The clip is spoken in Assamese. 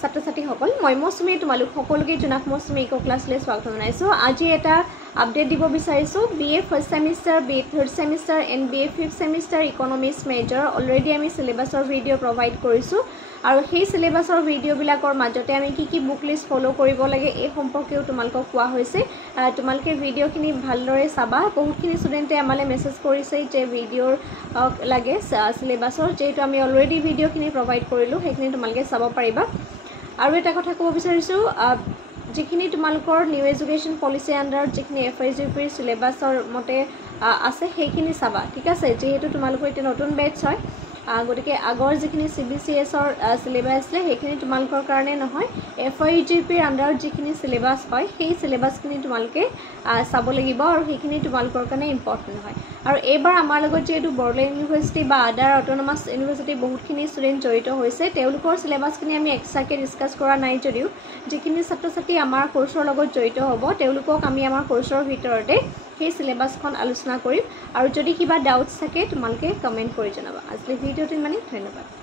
ছাত্ৰ ছাত্ৰীসকল মই মৌচুমী তোমালোক সকলোকে জনাক মৌচুমী ইকো ক্লাছলৈ স্বাগত জনাইছোঁ আজি এটা আপডেট দিব বিচাৰিছোঁ BA first semester BA third semester and BA fifth semester economics major already আমি সিলেবাছৰ ভিডিঅ' প্ৰভাইড কৰিছোঁ আৰু সেই সিলেবাছৰ ভিডিঅ'বিলাকৰ মাজতে আমি কি বুক লিষ্ট ফলো কৰিব লাগে এই সম্পৰ্কেও তোমালোকক কোৱা হৈছে তোমালোকে ভিডিঅ'খিনি ভালদৰে চাবা বহুতখিনি ষ্টুডেণ্টে আমালৈ মেছেজ কৰিছে যে ভিডিঅ'ৰ লাগে সিলেবাছৰ যেহেতু আমি অলৰেডি ভিডিঅ'খিনি প্ৰভাইড কৰিলোঁ সেইখিনি তোমালোকে চাব পাৰিবা আৰু এটা কথা ক'ব বিচাৰিছোঁ যিখিনি তোমালোকৰ নিউ এডুকেশ্যন পলিচি আণ্ডাৰত যিখিনি FIGPৰ সিলেবাছৰ মতে আছে সেইখিনি চাবা ঠিক আছে যেহেতু তোমালোকৰ এতিয়া নতুন বেটছ হয় গতিকে আগৰ যিখিনি CBCSৰ সিলেবাছ আছিলে সেইখিনি তোমালোকৰ কাৰণে নহয় FIGPৰ আণ্ডাৰত যিখিনি সিলেবাছ হয় সেই সিলেবাছখিনি তোমালোকে চাব লাগিব আৰু সেইখিনি তোমালোকৰ কাৰণে ইম্পৰ্টেণ্ট হয় আৰু এইবাৰ আমাৰ লগত যেহেতু বড়োলেণ্ড ইউনিভাৰ্চিটি বা আদাৰ অট'নমাছ ইউনিভাৰ্চিটি বহুতখিনি ষ্টুডেণ্ট জড়িত হৈছে তেওঁলোকৰ সিলেবাছখিনি আমি এক্সট্ৰাকৈ ডিছকাছ কৰা নাই যদিও যিখিনি ছাত্ৰ ছাত্ৰী আমাৰ কোৰ্চৰ লগত জড়িত হ'ব তেওঁলোকক আমি আমাৰ কোৰ্চৰ ভিতৰতে সেই সিলেবাছখন আলোচনা কৰিম আৰু যদি কিবা ডাউটছ থাকে তোমালোকে কমেণ্ট কৰি জনাবা আজিলৈ ভিডিঅ'টো ইমানেই ধন্যবাদ